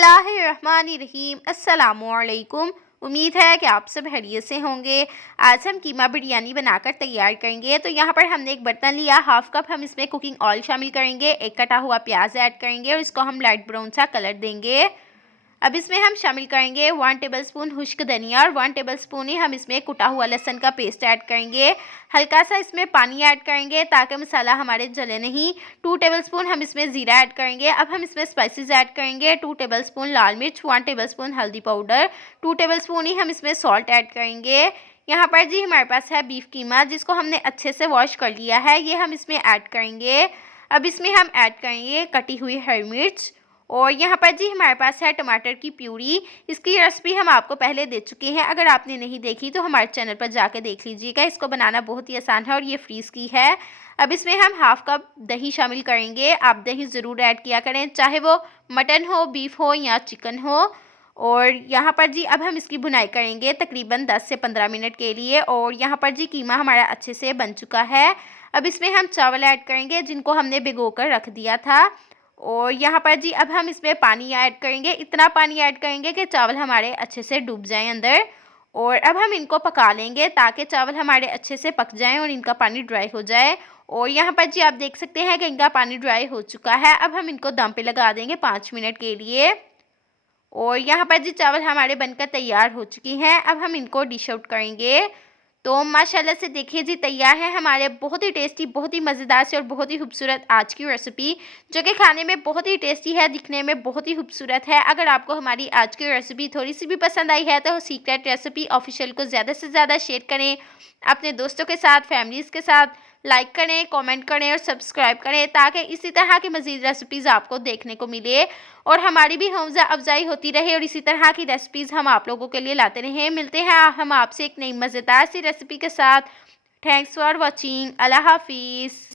बिस्मिल्लाहिर्रहमानिर्रहीम। अस्सलामुअलैकुम। उम्मीद है कि आप सब खैरियत से होंगे। आज हम कीमा बिरयानी बनाकर तैयार करेंगे। तो यहाँ पर हमने एक बर्तन लिया, हाफ़ कप हम इसमें कुकिंग ऑयल शामिल करेंगे, एक कटा हुआ प्याज ऐड करेंगे और इसको हम लाइट ब्राउन सा कलर देंगे। अब इसमें हम शामिल करेंगे 1 टेबलस्पून खुश्क धनिया और 1 टेबलस्पून ही हम इसमें कुटा हुआ लहसुन का पेस्ट ऐड करेंगे। हल्का सा इसमें पानी ऐड करेंगे ताकि मसाला हमारे जले नहीं। 2 टेबलस्पून हम इसमें ज़ीरा ऐड करेंगे। अब हम इसमें स्पाइसेस ऐड करेंगे। 2 टेबलस्पून लाल मिर्च, 1 टेबलस्पून हल्दी पाउडर, 2 टेबलस्पून ही हम इसमें सॉल्ट ऐड करेंगे। यहाँ पर जी हमारे पास है बीफ कीमा, जिसको हमने अच्छे से वॉश कर लिया है, ये हम इसमें ऐड करेंगे। अब इसमें हम ऐड करेंगे कटी हुई हरी मिर्च और यहाँ पर जी हमारे पास है टमाटर की प्यूरी। इसकी रेसिपी हम आपको पहले दे चुके हैं, अगर आपने नहीं देखी तो हमारे चैनल पर जाकर देख लीजिएगा। इसको बनाना बहुत ही आसान है और ये फ्रीज़ की है। अब इसमें हम हाफ़ कप दही शामिल करेंगे। आप दही ज़रूर ऐड किया करें, चाहे वो मटन हो, बीफ हो या चिकन हो। और यहाँ पर जी अब हम इसकी भुनाई करेंगे तकरीबन 10 से 15 मिनट के लिए। और यहाँ पर जी कीमा हमारा अच्छे से बन चुका है। अब इसमें हम चावल ऐड करेंगे जिनको हमने भिगो कर रख दिया था। और यहाँ पर जी अब हम इसमें पानी ऐड करेंगे, इतना पानी ऐड करेंगे कि चावल हमारे अच्छे से डूब जाएं अंदर। और अब हम इनको पका लेंगे ताकि चावल हमारे अच्छे से पक जाएं और इनका पानी ड्राई हो जाए। और यहाँ पर जी आप देख सकते हैं कि इनका पानी ड्राई हो चुका है। अब हम इनको दम पे लगा देंगे 5 मिनट के लिए। और यहाँ पर जी चावल हमारे बनकर तैयार हो चुकी हैं। अब हम इनको डिश आउट करेंगे। तो माशाल्लाह से देखिए जी तैयार है हमारे बहुत ही टेस्टी, बहुत ही मज़ेदार से और बहुत ही खूबसूरत आज की रेसिपी, जो कि खाने में बहुत ही टेस्टी है, दिखने में बहुत ही खूबसूरत है। अगर आपको हमारी आज की रेसिपी थोड़ी सी भी पसंद आई है तो सीक्रेट रेसिपी ऑफिशियल को ज़्यादा से ज़्यादा शेयर करें अपने दोस्तों के साथ, फैमिलीज़ के साथ। लाइक करें, कमेंट करें और सब्सक्राइब करें ताकि इसी तरह की मज़ीद रेसिपीज़ आपको देखने को मिले और हमारी भी हौसला अफजाई होती रहे और इसी तरह की रेसिपीज़ हम आप लोगों के लिए लाते रहें। मिलते हैं हम आपसे एक नई मज़ेदार सी रेसिपी के साथ। Thanks for watching. अल्लाह हाफिज़।